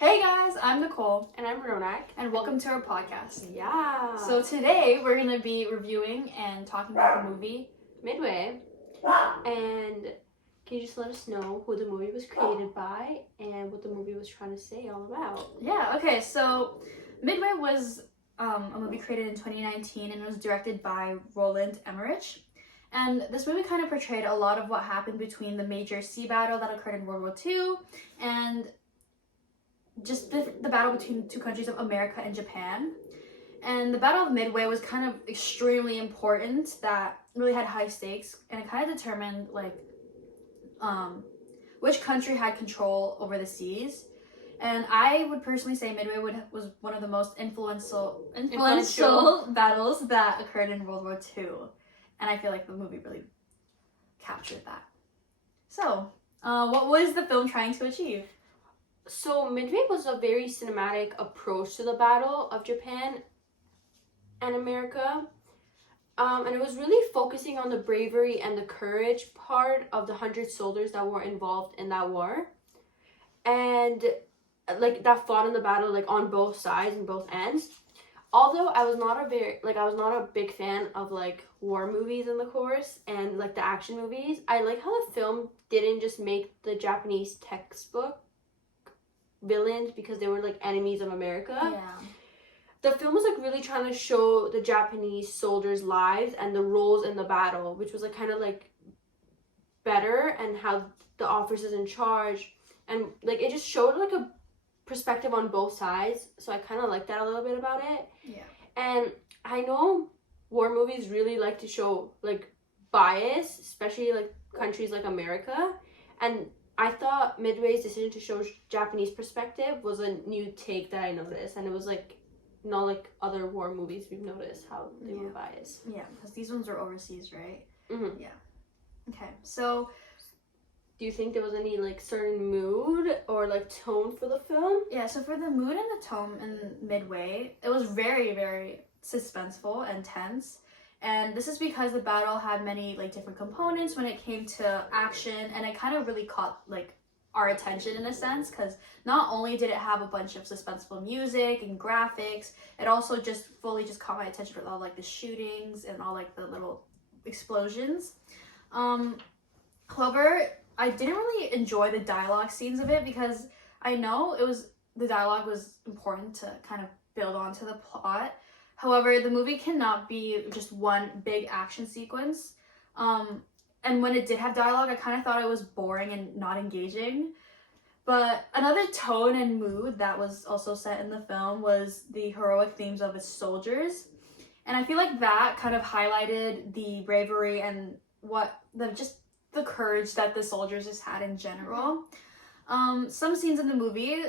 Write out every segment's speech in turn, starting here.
Hey guys, I'm Nicole. And I'm Ronak. And welcome to our podcast. Yeah. So today we're going to be reviewing and talking about the movie Midway. And can you just let us know who the movie was created by and what the movie was trying to say all about? Yeah, okay, so Midway was a movie created in 2019 and it was directed by Roland Emmerich. And this movie kind of portrayed a lot of what happened between the major sea battle that occurred in World War II and just the battle between two countries of America and Japan. And the Battle of Midway was kind of extremely important, that really had high stakes, and it kind of determined which country had control over the seas. And I would personally say Midway was one of the most influential battles that occurred in World War II. And I feel like the movie really captured that. So, what was the film trying to achieve? So Midway was a very cinematic approach to the Battle of Japan and America. And it was really focusing on the bravery and the courage part of the 100 soldiers that were involved in that war. And that fought in the battle on both sides and both ends. Although I was not a big fan of war movies in the course and the action movies. I like how the film didn't just make the Japanese textbook villains because they were enemies of America. Yeah. The film was really trying to show the Japanese soldiers' lives and the roles in the battle, which was kind of better, and how the officers in charge, and it just showed a perspective on both sides. So I kind of like that a little bit about it. Yeah. And I know war movies really like to show bias, especially countries like America, and I thought Midway's decision to show Japanese perspective was a new take that I noticed, and it was not other war movies we've noticed how they were biased. Yeah, because these ones were overseas, right? Mm-hmm. Yeah. Okay, so do you think there was any certain mood or tone for the film? Yeah, so for the mood and the tone in Midway, it was very, very suspenseful and tense. And this is because the battle had many different components when it came to action, and it kind of really caught our attention in a sense, because not only did it have a bunch of suspenseful music and graphics, it also just fully caught my attention with all the shootings and all the little explosions. However, I didn't really enjoy the dialogue scenes of it, because I know the dialogue was important to kind of build onto the plot. However, the movie cannot be just one big action sequence. And when it did have dialogue, I kind of thought it was boring and not engaging. But another tone and mood that was also set in the film was the heroic themes of its soldiers. And I feel like that kind of highlighted the bravery and the courage that the soldiers just had in general. Some scenes in the movie,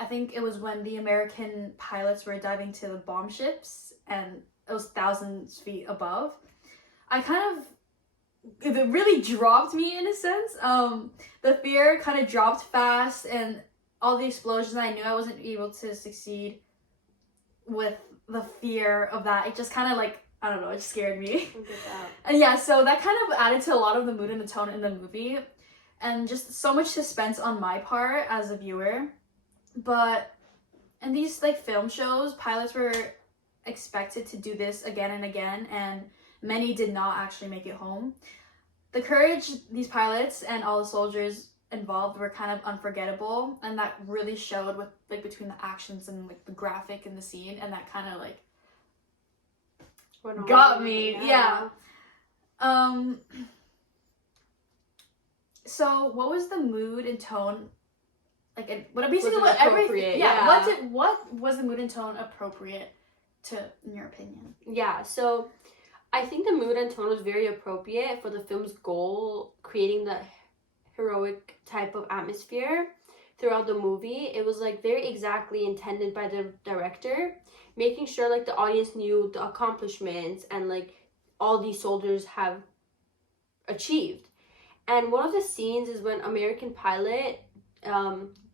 I think it was when the American pilots were diving to the bomb ships and it was thousands feet above. It really dropped me in a sense. The fear kind of dropped fast, and all the explosions, I knew I wasn't able to succeed with the fear of that. It just kind of I don't know, it scared me. And yeah, so that kind of added to a lot of the mood and the tone in the movie, and just so much suspense on my part as a viewer. But in these film shows, pilots were expected to do this again and again, and many did not actually make it home. The courage these pilots and all the soldiers involved were kind of unforgettable, and that really showed with between the actions and the graphic and the scene, and that kind of got me. Yeah. So what was the mood and tone? What was the mood and tone appropriate to, in your opinion? Yeah, so I think the mood and tone was very appropriate for the film's goal, creating the heroic type of atmosphere throughout the movie. It was very exactly intended by the director, making sure the audience knew the accomplishments and all these soldiers have achieved. And one of the scenes is when American pilot,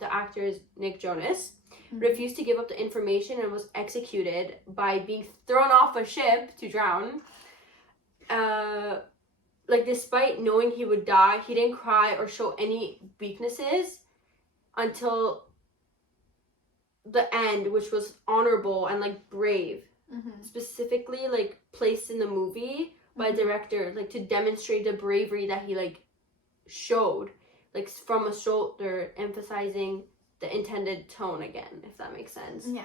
the actor is Nick Jonas, refused to give up the information and was executed by being thrown off a ship to drown. Despite knowing he would die, he didn't cry or show any weaknesses until the end, which was honorable and like brave, Mm-hmm. specifically like placed in the movie by a director, like to demonstrate the bravery that he like showed, like from a shoulder, emphasizing the intended tone again, if that makes sense. Yeah.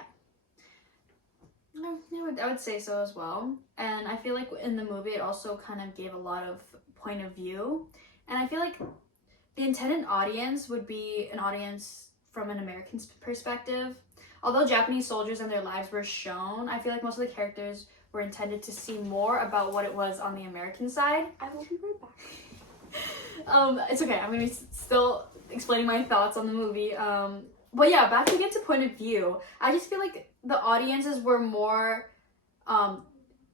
I would say so as well. And I feel like in the movie it also kind of gave a lot of point of view. And I feel like the intended audience would be an audience from an American perspective. Although Japanese soldiers and their lives were shown, I feel like most of the characters were intended to see more about what it was on the American side. I will be right back. It's okay. I'm gonna be still explaining my thoughts on the movie. But yeah, back to get to point of view. I just feel like the audiences were more,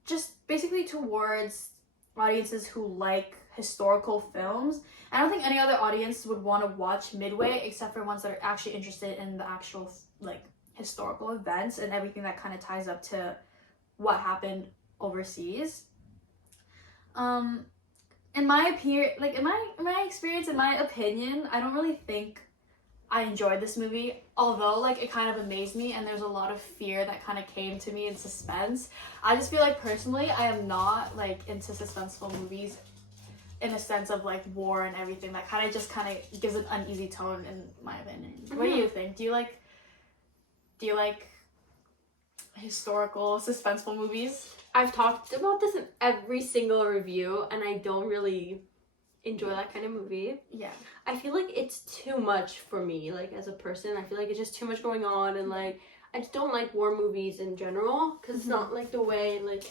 just basically towards audiences who like historical films. I don't think any other audience would want to watch Midway except for ones that are actually interested in the actual like historical events and everything that kind of ties up to what happened overseas. In my experience, in my opinion, I don't really think I enjoyed this movie, although like it kind of amazed me and there's a lot of fear that kind of came to me in suspense. I just feel like personally I am not like into suspenseful movies in a sense of like war and everything. That kind of gives an uneasy tone in my opinion. Mm-hmm. What do you think? Do you like historical suspenseful movies? I've talked about this in every single review and I don't really enjoy that kind of movie. Yeah. I feel like it's too much for me, like as a person. I feel like it's just too much going on, and like I just don't like war movies in general because it's not like the way like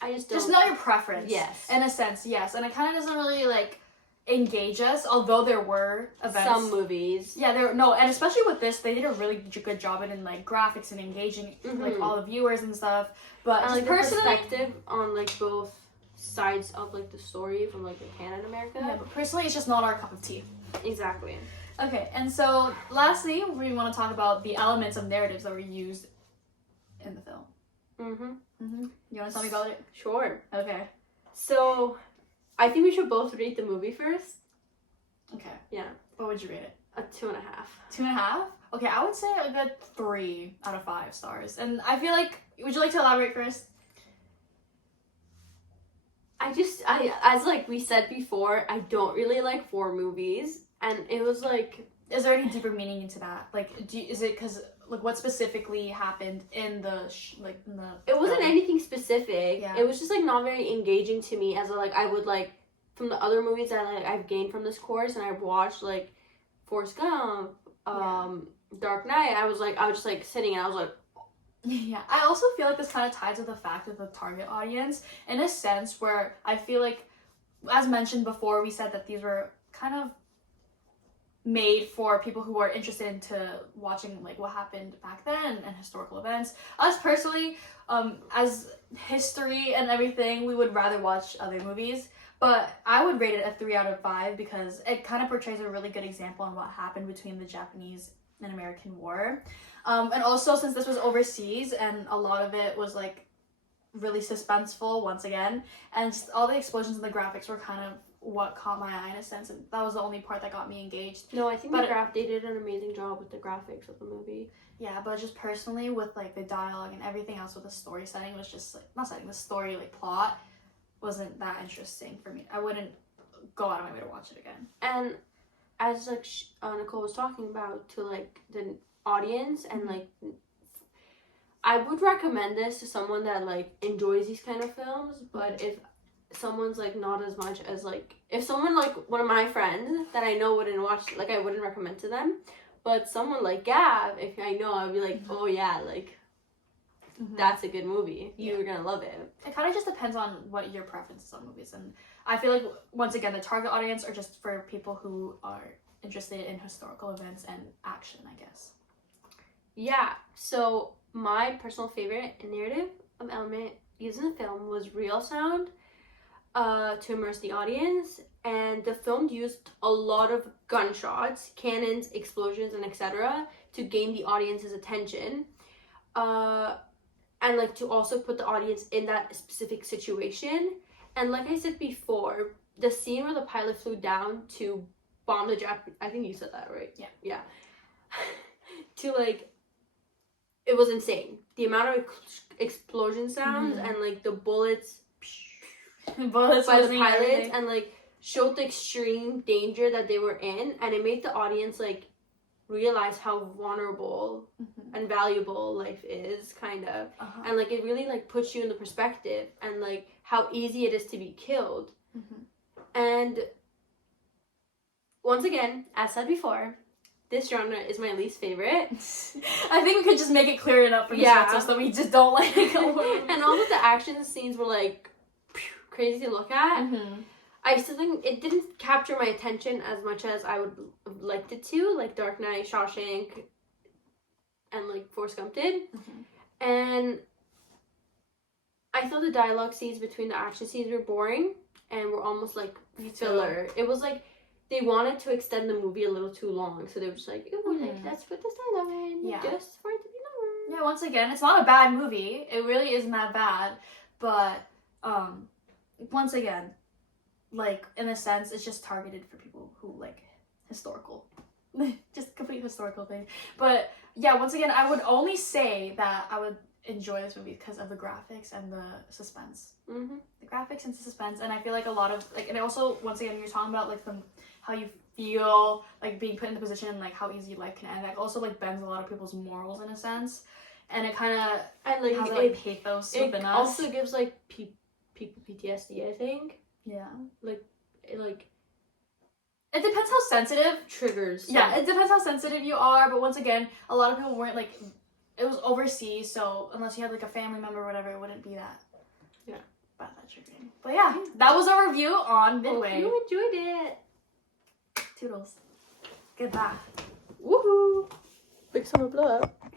I just don't. Just not your preference. Yes. In a sense, yes, and it kind of doesn't really like engage us. Although there were events. Some movies. Yeah, and especially with this, they did a really good job in like graphics and engaging like all the viewers and stuff. But and, like personally, the perspective on like both sides of like the story from like Japan and America. Yeah, but personally it's just not our cup of tea. Exactly. Okay, and so lastly we want to talk about the elements of narratives that were used in the film. You want to tell me about it? Sure. Okay. So I think we should both rate the movie first. Okay. Yeah. What would you rate it? A 2.5. 2.5? Okay, I would say a good 3 out of 5 stars. And I feel like, would you like to elaborate first? As like we said before, I don't really like war movies, and it was like, is there any deeper meaning into that? Like, is it because like what specifically happened in the it wasn't anything specific. Yeah. It was just like not very engaging to me as I would like from the other movies that like I've gained from this course, and I've watched like Forrest Gump, Dark Knight. I was just like sitting and I was like. Yeah, I also feel like this kind of ties with the fact of the target audience in a sense where I feel like, as mentioned before, we said that these were kind of made for people who are interested into watching like what happened back then and historical events. Us personally, as history and everything, we would rather watch other movies, but I would rate it a 3 out of 5 because it kind of portrays a really good example on what happened between the Japanese and American War. And also, since this was overseas and a lot of it was like really suspenseful once again, and just all the explosions and the graphics were kind of what caught my eye in a sense, and that was the only part that got me engaged. No, I think they did an amazing job with the graphics of the movie. Yeah, but just personally with like the dialogue and everything else with the story setting was just like, not setting, the story like plot wasn't that interesting for me. I wouldn't go out of my way to watch it again. And as like Nicole was talking about to like the audience and like I would recommend this to someone that like enjoys these kind of films, but if someone's like not as much as like if someone like one of my friends that I know wouldn't watch, like I wouldn't recommend to them, but someone like Gab, if I know, I'd be like, oh yeah, like that's a good movie, you're gonna love it. It kind of just depends on what your preference is on movies, and I feel like once again the target audience are just for people who are interested in historical events and action, I guess. Yeah, so my personal favorite narrative element used in the film was real sound to immerse the audience, and the film used a lot of gunshots, cannons, explosions, and etc. to gain the audience's attention, and like to also put the audience in that specific situation. And like I said before, the scene where the pilot flew down to bomb the I think you said that right? Yeah. to like, it was insane. The amount of explosion sounds and like the bullets by the pilots and like showed the extreme danger that they were in, and it made the audience like realize how vulnerable and valuable life is, kind of. And like it really like puts you in the perspective and like how easy it is to be killed. And once again, as said before, this genre is my least favorite. I think we could just make it clear enough for this episode that we just don't like. And all of the action scenes were like crazy to look at. I still think it didn't capture my attention as much as I would have liked it to, like Dark Knight, Shawshank, and like Forrest Gump did. And I thought the dialogue scenes between the action scenes were boring and were almost like filler. It was like they wanted to extend the movie a little too long, so they were just like, "Ooh, like let's put this dialogue in, just for it to be longer." Yeah, once again, it's not a bad movie. It really isn't that bad, but once again, like in a sense, it's just targeted for people who like historical, just complete historical things. But yeah, once again, I would only say that I would enjoy this movie because of the graphics and the suspense. The graphics and the suspense, and I feel like a lot of like, and also once again, you're talking about like how you feel like being put in the position and like how easy life can end. That also like bends a lot of people's morals in a sense, and it kind of like has like pathos within us. It also gives like people PTSD, I think. Yeah. Like it depends how sensitive triggers. Yeah, it depends how sensitive you are, but once again, a lot of people weren't like, it was overseas, so unless you had like a family member or whatever, it wouldn't be that. Yeah. About that triggering. But yeah, that was our review on Midway. Hope you enjoyed it. Toodles. Goodbye. Woohoo! Big summer blow up.